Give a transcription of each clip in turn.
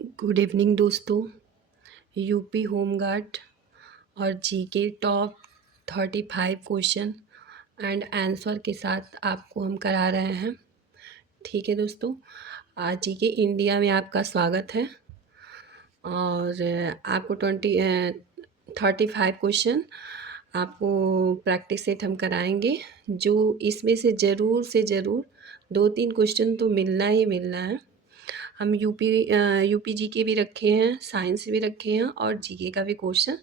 Good evening दोस्तों। UP home guard और GK top 35 question and answer के साथ आपको हम करा रहे हैं। ठीक है दोस्तों, आज जीके इंडिया में आपका स्वागत है और आपको 35 क्वेश्चन आपको प्रैक्टिस सेट हम कराएंगे, जो इसमें से ज़रूर 2-3 क्वेश्चन तो मिलना ही मिलना है। हम यूपी जीके भी रखे हैं, साइंस भी रखे हैं और जीके का भी क्वेश्चन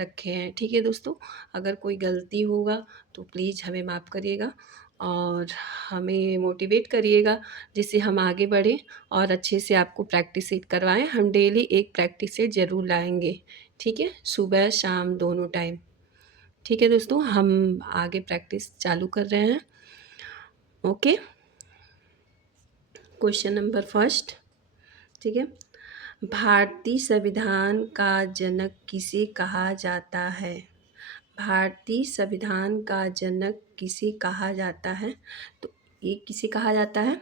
रखे हैं। ठीक है दोस्तों, अगर कोई गलती होगा तो प्लीज़ हमें माफ़ करिएगा और हमें मोटिवेट करिएगा, जिससे हम आगे बढ़ें और अच्छे से आपको प्रैक्टिस सेट करवाएं। हम डेली एक प्रैक्टिस सेट ज़रूर लाएंगे, ठीक है, सुबह शाम दोनों टाइम। ठीक है दोस्तों, हम आगे प्रैक्टिस चालू कर रहे हैं। Okay, question number first. ठीक है, भारतीय संविधान का जनक किसे कहा जाता है? भारतीय संविधान का जनक किसे कहा जाता है? तो ये किसे कहा जाता है?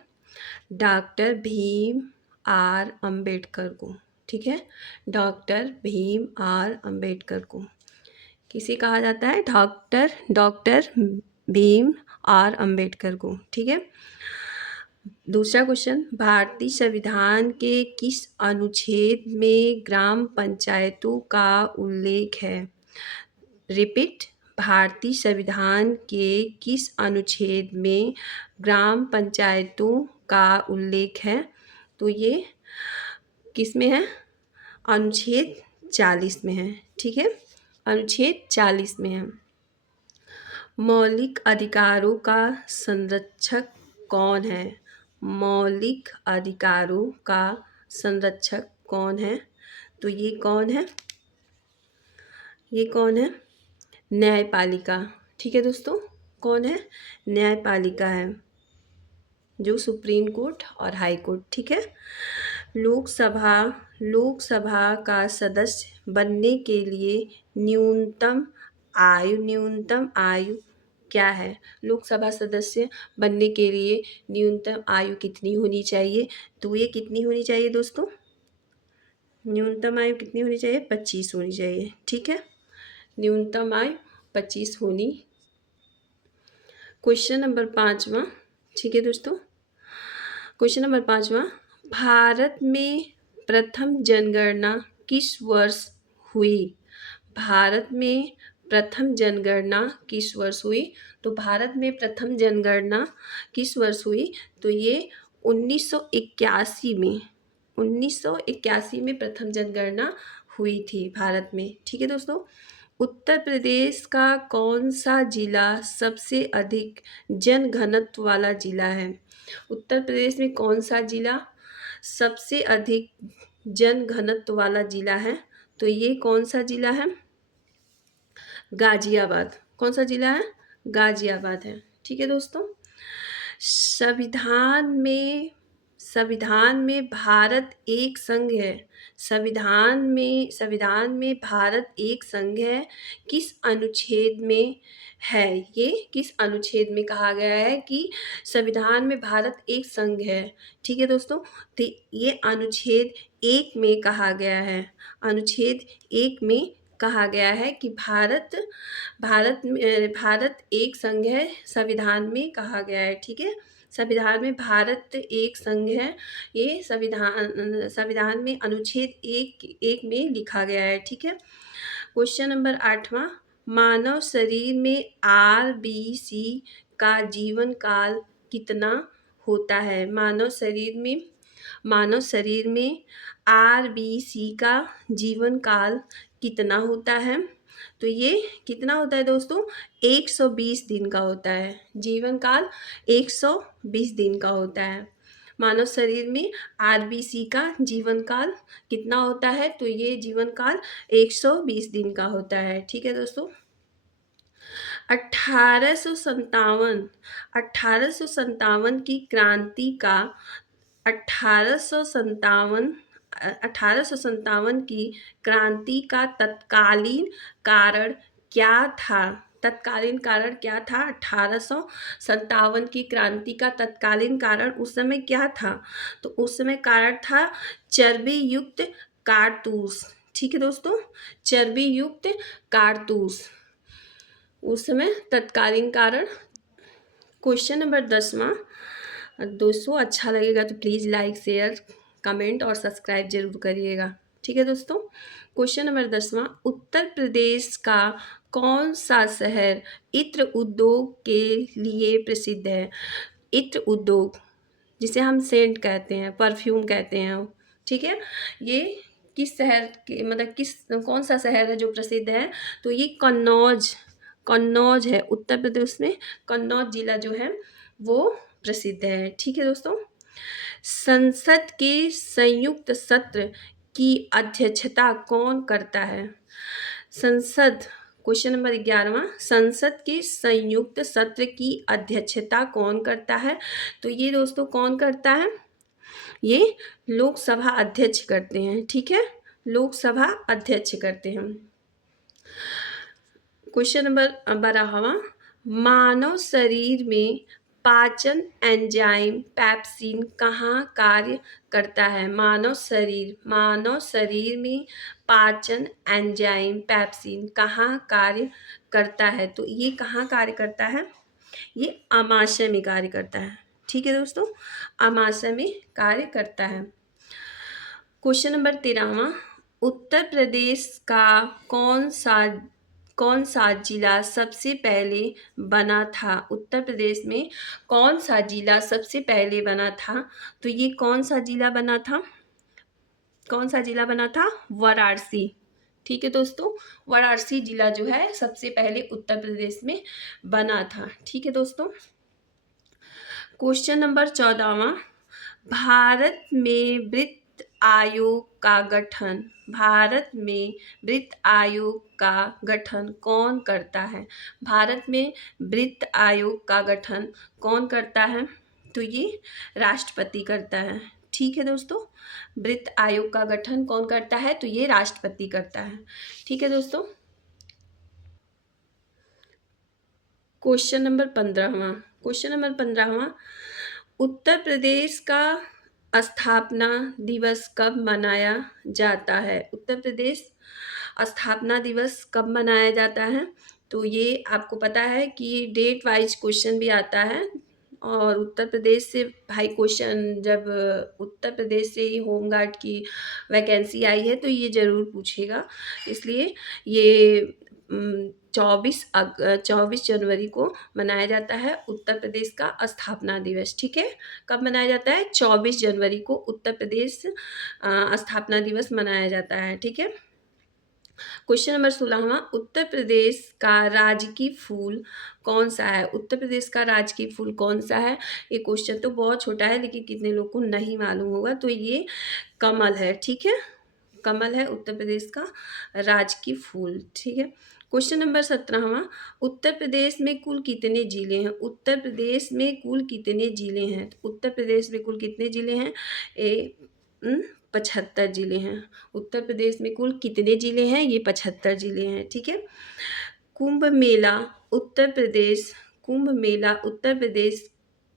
डॉक्टर भीम आर अंबेडकर को। ठीक है, डॉक्टर भीम आर अंबेडकर को किसे कहा जाता है? डॉक्टर भीम आर अंबेडकर को। ठीक है, दूसरा क्वेश्चन, भारतीय संविधान के किस अनुच्छेद में ग्राम पंचायतों का उल्लेख है? रिपीट, भारतीय संविधान के किस अनुच्छेद में ग्राम पंचायतों का उल्लेख है? तो ये किस में है? अनुच्छेद 40 में है। ठीक है, अनुच्छेद 40 में है। मौलिक अधिकारों का संरक्षक कौन है? मौलिक अधिकारों का संरक्षक कौन है? तो ये कौन है? ये कौन है? न्यायपालिका। ठीक है दोस्तों, कौन है? न्यायपालिका है, जो सुप्रीम कोर्ट और हाई कोर्ट। ठीक है, लोकसभा का सदस्य बनने के लिए न्यूनतम आयु क्या है? लोकसभा सदस्य बनने के लिए न्यूनतम आयु कितनी होनी चाहिए? तो ये कितनी होनी चाहिए दोस्तों? न्यूनतम आयु कितनी होनी चाहिए? 25 होनी चाहिए। ठीक है, न्यूनतम आयु 25 होनी। क्वेश्चन नंबर 5वां। ठीक है दोस्तों, क्वेश्चन नंबर 5वां, भारत में प्रथम जनगणना किस वर्ष हुई? भारत में प्रथम जनगणना किस वर्ष हुई? तो भारत में प्रथम जनगणना किस वर्ष हुई? तो ये 1981 में 1981 में प्रथम जनगणना हुई थी भारत में। ठीक है दोस्तों, उत्तर प्रदेश का कौन सा जिला सबसे अधिक जनघनत्व वाला जिला है? उत्तर प्रदेश में कौन सा जिला सबसे अधिक जनघनत्व वाला जिला है? तो ये कौन सा जिला है? गाजियाबाद। कौन सा जिला है? गाजियाबाद है। ठीक है दोस्तों, संविधान में भारत एक संघ है। संविधान में भारत एक संघ है, किस अनुच्छेद में है? ये किस अनुच्छेद में कहा गया है कि संविधान में भारत एक संघ है? ठीक है दोस्तों, तो ये अनुच्छेद 1 में कहा गया है। अनुच्छेद 1 में कहा गया है कि भारत एक संघ है, संविधान में कहा गया है। ठीक है, संविधान में भारत एक संघ है, ये संविधान में अनुच्छेद 1 में लिखा गया है। ठीक है, क्वेश्चन नंबर 8वां, मानव शरीर में RBC का जीवन काल कितना होता है? मानव शरीर में RBC का जीवन काल कितना होता है? तो ये कितना होता है दोस्तों? 120 दिन का होता है। जीवन काल 120 दिन का होता है। मानव शरीर में RBC का जीवन काल कितना होता है? तो ये जीवन काल 120 दिन का होता है। ठीक है दोस्तों, 1857 की क्रांति का 1857 की क्रांति का तत्कालीन कारण क्या था? तत्कालीन कारण क्या था? 1857 की क्रांति का तत्कालीन कारण उस समय क्या था? तो उस समय कारण था चर्बी युक्त कारतूस। ठीक है दोस्तों, चर्बी युक्त कारतूस उस समय तत्कालीन कारण। क्वेश्चन नंबर 10वां। दोस्तों अच्छा लगेगा तो प्लीज़ लाइक शेयर कमेंट और सब्सक्राइब जरूर करिएगा। ठीक है दोस्तों। Question number 10वां। उत्तर प्रदेश का कौन सा शहर इत्र उद्योग के लिए प्रसिद्ध है? इत्र उद्योग, जिसे हम सेंट कहते हैं, परफ्यूम कहते हैं। ठीक है, ये किस शहर के, मतलब किस, कौन सा शहर है जो प्रसिद्ध है? तो ये कन्नौज, कन्नौज है उत्तर प्रदेश में। कन्नौज जिला जो है वो प्रसिद्ध है। ठीक है दोस्तों। संसद के संयुक्त सत्र की अध्यक्षता कौन करता है? संसद, क्वेश्चन नंबर 11वां। संसद के संयुक्त सत्र की अध्यक्षता कौन करता है? तो ये दोस्तों कौन करता है? ये लोकसभा अध्यक्ष करते हैं। ठीक है, लोकसभा अध्यक्ष करते हैं। Question number 12वां। मानव शरीर में पाचन एंजाइम पेप्सिन कहाँ कार्य करता है? मानव शरीर में पाचन एंजाइम पेप्सिन कहाँ कार्य करता है? तो ये कहाँ कार्य करता है? ये आमाशय में कार्य करता है। ठीक है दोस्तों, आमाशय में कार्य करता है। Question number 13वां। उत्तर प्रदेश का कौन सा जिला सबसे पहले बना था? उत्तर प्रदेश में कौन सा जिला सबसे पहले बना था? तो ये कौन सा जिला बना था? कौन सा जिला बना था? वाराणसी। ठीक है दोस्तों, वाराणसी जिला जो है सबसे पहले उत्तर प्रदेश में बना था। ठीक है दोस्तों। Question number 14वां। भारत में वित्त आयोग का गठन, भारत में वित्त आयोग का गठन कौन करता है? भारत में वित्त आयोग का गठन कौन करता है? तो ये राष्ट्रपति करता है। ठीक है दोस्तों, वित्त आयोग का गठन कौन करता है? तो ये राष्ट्रपति करता है। ठीक है दोस्तों। Question number 15वां। उत्तर प्रदेश का स्थापना दिवस कब मनाया जाता है? उत्तर प्रदेश स्थापना दिवस कब मनाया जाता है? तो ये आपको पता है कि डेट वाइज क्वेश्चन भी आता है, और उत्तर प्रदेश से भाई क्वेश्चन, जब उत्तर प्रदेश से ही होमगार्ड की वैकेंसी आई है तो ये ज़रूर पूछेगा। इसलिए ये 24 जनवरी को मनाया जाता है उत्तर प्रदेश का स्थापना दिवस। ठीक है, कब मनाया जाता है? 24 जनवरी को उत्तर प्रदेश स्थापना दिवस मनाया जाता है। ठीक है। Question number 16वां। उत्तर प्रदेश का राजकीय फूल कौन सा है? उत्तर प्रदेश का राजकीय फूल कौन सा है? ये क्वेश्चन तो बहुत छोटा है लेकिन कितने लोग को नहीं मालूम होगा। तो ये कमल है। ठीक है, कमल है उत्तर प्रदेश का राजकीय फूल। ठीक है। Question number 17वां। उत्तर प्रदेश में कुल कितने जिले हैं? उत्तर प्रदेश में कुल कितने जिले हैं? उत्तर प्रदेश में कुल कितने जिले हैं? 75 जिले हैं। उत्तर प्रदेश में कुल कितने जिले हैं? ये 75 जिले हैं। ठीक है। कुंभ मेला उत्तर प्रदेश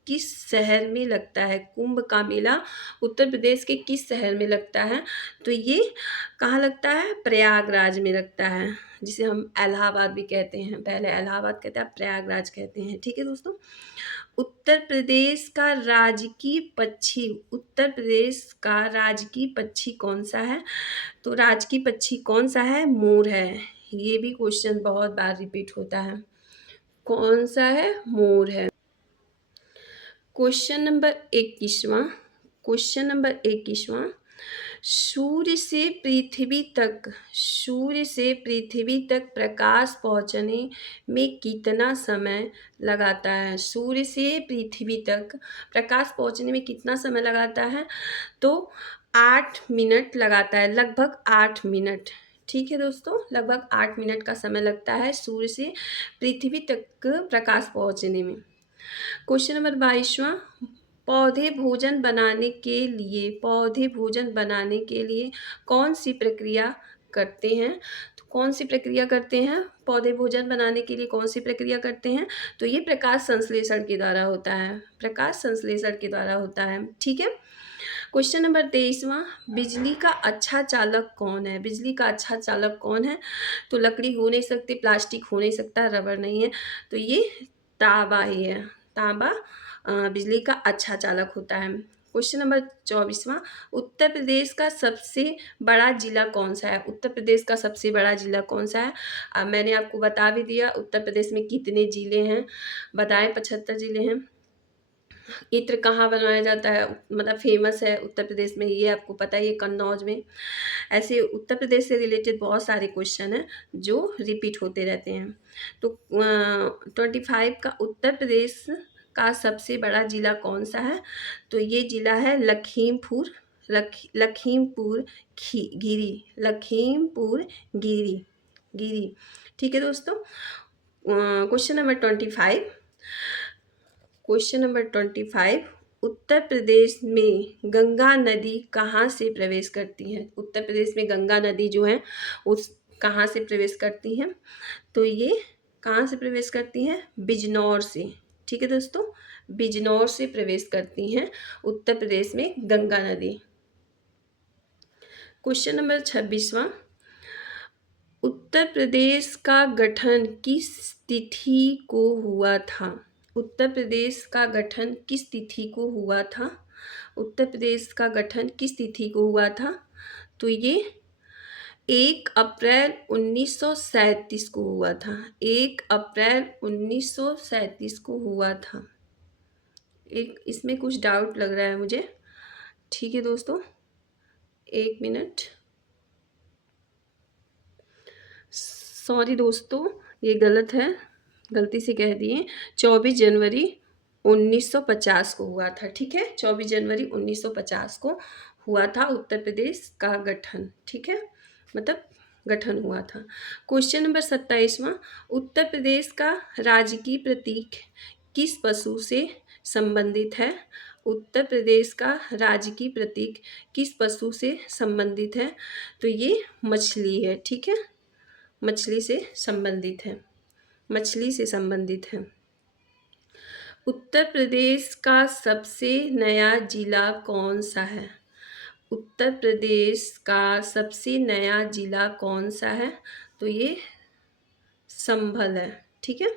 किस शहर में लगता है? कुंभ का मेला उत्तर प्रदेश के किस शहर में लगता है? तो ये कहाँ लगता है? प्रयागराज में लगता है, जिसे हम इलाहाबाद भी कहते हैं। पहले इलाहाबाद कहते हैं, अब प्रयागराज कहते हैं। ठीक है दोस्तों। उत्तर प्रदेश का राजकीय पक्षी कौन सा है? तो राजकीय पक्षी कौन सा है? मोर है। ये भी क्वेश्चन बहुत बार रिपीट होता है। कौन सा है? मोर है। Question number 21वां। सूर्य से पृथ्वी तक प्रकाश पहुंचने में कितना समय लगाता है? सूर्य से पृथ्वी तक प्रकाश पहुंचने में कितना समय लगाता है? तो 8 मिनट लगाता है, लगभग 8 मिनट। ठीक है दोस्तों, लगभग 8 मिनट का समय लगता है सूर्य से पृथ्वी तक प्रकाश पहुंचने में। क्वेश्चन नंबर 22वां। पौधे भोजन बनाने के लिए कौन सी प्रक्रिया करते हैं? तो कौन सी प्रक्रिया करते हैं? पौधे भोजन बनाने के लिए कौन सी प्रक्रिया करते हैं? तो ये प्रकाश संश्लेषण के द्वारा होता है, प्रकाश संश्लेषण के द्वारा होता है। ठीक है। क्वेश्चन नंबर 23वां, बिजली का अच्छा चालक कौन है? बिजली का अच्छा चालक कौन है? तो लकड़ी हो नहीं सकती, प्लास्टिक हो नहीं सकता, रबर नहीं है, तो ये तांबा ही है। तांबा बिजली का अच्छा चालक होता है। क्वेश्चन नंबर 24वां, उत्तर प्रदेश का सबसे बड़ा जिला कौन सा है? उत्तर प्रदेश का सबसे बड़ा जिला कौन सा है? मैंने आपको बता भी दिया उत्तर प्रदेश में कितने जिले हैं, बताएं। 75 जिले हैं। इत्र कहाँ बनवाया जाता है, मतलब फेमस है उत्तर प्रदेश में, ये आपको पता है, ये कन्नौज में। ऐसे उत्तर प्रदेश से रिलेटेड बहुत सारे क्वेश्चन हैं जो रिपीट होते रहते हैं। तो 25 का, उत्तर प्रदेश का सबसे बड़ा जिला कौन सा है? तो ये जिला है लखीमपुर, लखीमपुर गिरी, लखीमपुर गिरी। ठीक है दोस्तों। Question number 25, question number 25, Uttar Pradesh में गंगा नदी कहाँ से प्रवेश करती है? उत्तर प्रदेश में गंगा नदी जो है उस कहाँ से प्रवेश करती हैं? तो ये कहाँ से प्रवेश करती हैं? बिजनौर से। ठीक है दोस्तों, बिजनौर से प्रवेश करती हैं उत्तर प्रदेश में गंगा नदी। क्वेश्चन नंबर 26वां, उत्तर प्रदेश का गठन किस तिथि को हुआ था? उत्तर प्रदेश का गठन किस तिथि को हुआ था? उत्तर प्रदेश का गठन किस तिथि को हुआ था? तो ये 1 अप्रैल 1937 को हुआ था। 1 अप्रैल 1937 को हुआ था। एक इसमें कुछ डाउट लग रहा है मुझे। ठीक है दोस्तों, 1 मिनट। सॉरी दोस्तों, ये गलत है, गलती से कह दिए। 24 जनवरी 1950 को हुआ था। ठीक है, 24 जनवरी 1950 को हुआ था उत्तर प्रदेश का गठन। ठीक है, मतलब गठन हुआ था। क्वेश्चन नंबर 27वां, उत्तर प्रदेश का राजकीय प्रतीक किस पशु से संबंधित है? उत्तर प्रदेश का राजकीय प्रतीक किस पशु से संबंधित है? तो ये मछली है। ठीक है, मछली से संबंधित है, मछली से संबंधित है। उत्तर प्रदेश का सबसे नया जिला कौन सा है? उत्तर प्रदेश का सबसे नया जिला कौन सा है? तो ये संभल है। ठीक है।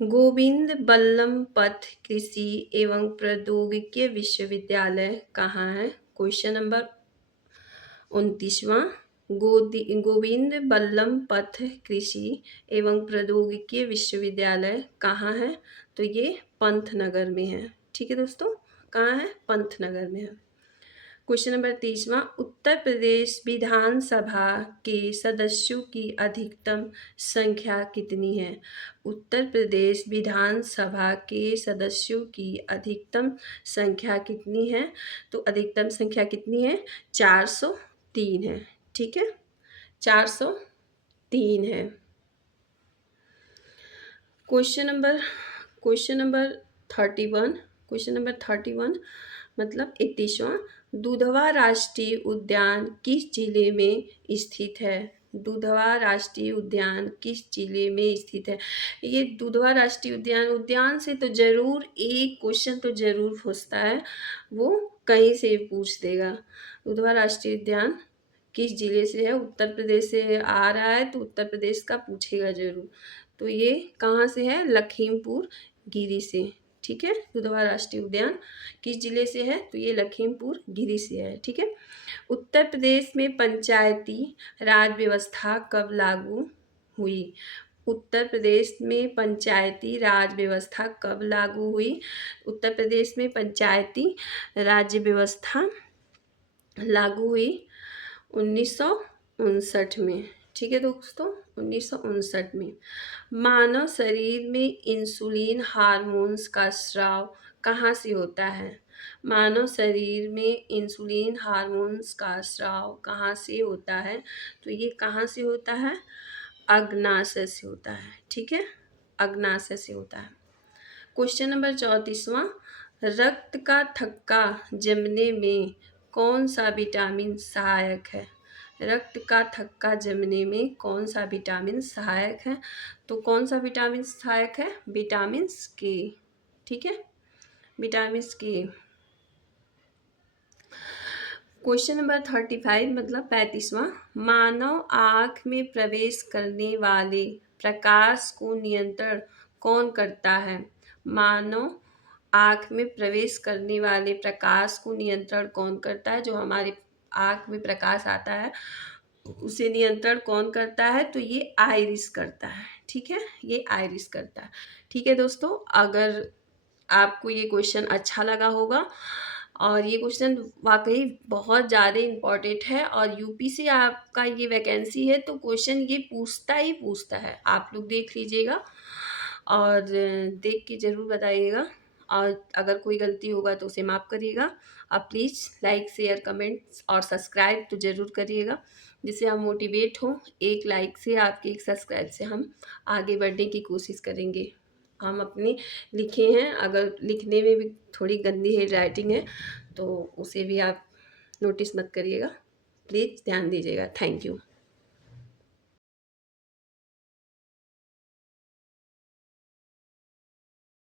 गोविंद बल्लभ पंत कृषि एवं प्रौद्योगिकी विश्वविद्यालय कहाँ है? क्वेश्चन नंबर 29वां, गोविंद बल्लभ पंत कृषि एवं प्रौद्योगिकी विश्वविद्यालय कहाँ है? तो ये पंतनगर में है। ठीक है दोस्तों, कहाँ है? पंतनगर में है। क्वेश्चन नंबर 30वां, उत्तर प्रदेश विधानसभा के सदस्यों की अधिकतम संख्या कितनी है? उत्तर प्रदेश विधानसभा के सदस्यों की अधिकतम संख्या कितनी है? तो अधिकतम संख्या कितनी है? 403 है। ठीक है, 403 है। क्वेश्चन नंबर 31, क्वेश्चन नंबर 31 मतलब 31वां, दुधवा राष्ट्रीय उद्यान किस जिले में स्थित है? दुधवा राष्ट्रीय उद्यान किस जिले में स्थित है? ये दुधवा राष्ट्रीय उद्यान से तो जरूर एक क्वेश्चन तो जरूर पूछता है, वो कहीं से पूछ देगा। दुधवा राष्ट्रीय उद्यान किस जिले से है? उत्तर प्रदेश से आ रहा है तो उत्तर प्रदेश का पूछेगा जरूर। तो ये कहाँ से है? लखीमपुर गिरी से। ठीक है, दुधवा राष्ट्रीय उद्यान किस जिले से है? तो ये लखीमपुर गिरी से है। ठीक है। उत्तर प्रदेश में पंचायती राज व्यवस्था कब लागू हुई? उत्तर प्रदेश में पंचायती राज व्यवस्था कब लागू हुई? उत्तर प्रदेश में पंचायती राज्य व्यवस्था लागू हुई 1959 में। ठीक है दोस्तों, 1959 में। मानव शरीर में इंसुलिन हार्मोन्स का स्राव कहाँ से होता है? मानव शरीर में इंसुलिन हार्मोन्स का स्राव कहाँ से होता है? तो ये कहाँ से होता है? अग्नाशय से होता है। ठीक है, अग्नाशय से होता है। क्वेश्चन नंबर 34वां, रक्त का थक्का जमने में कौन सा विटामिन सहायक है? रक्त का थक्का जमने में कौन सा विटामिन सहायक है? तो कौन सा विटामिन सहायक है? विटामिन के। ठीक है, विटामिन के। क्वेश्चन नंबर 35 मतलब 35वां, मानव आँख में प्रवेश करने वाले प्रकाश को नियंत्रण कौन करता है? मानव आँख में प्रवेश करने वाले प्रकाश को नियंत्रण कौन करता है? जो हमारे आँख में प्रकाश आता है उसे नियंत्रण कौन करता है? तो ये आइरिस करता है। ठीक है, ये आइरिस करता है। ठीक है दोस्तों, अगर आपको ये क्वेश्चन अच्छा लगा होगा और ये क्वेश्चन वाकई बहुत ज़्यादा इम्पॉर्टेंट है और यूपी से आपका ये वैकेंसी है तो क्वेश्चन ये पूछता ही पूछता है। आप लोग देख लीजिएगा और देख के ज़रूर बताइएगा और अगर कोई गलती होगा तो उसे माफ़ करिएगा। आप प्लीज़ लाइक शेयर कमेंट्स और सब्सक्राइब तो ज़रूर करिएगा जिससे हम मोटिवेट हों। एक लाइक से, आपके एक सब्सक्राइब से हम आगे बढ़ने की कोशिश करेंगे। हम अपनी लिखे हैं, अगर लिखने में भी थोड़ी गंदी हैंड राइटिंग है तो उसे भी आप नोटिस मत करिएगा। प्लीज़ ध्यान दीजिएगा। Thank you.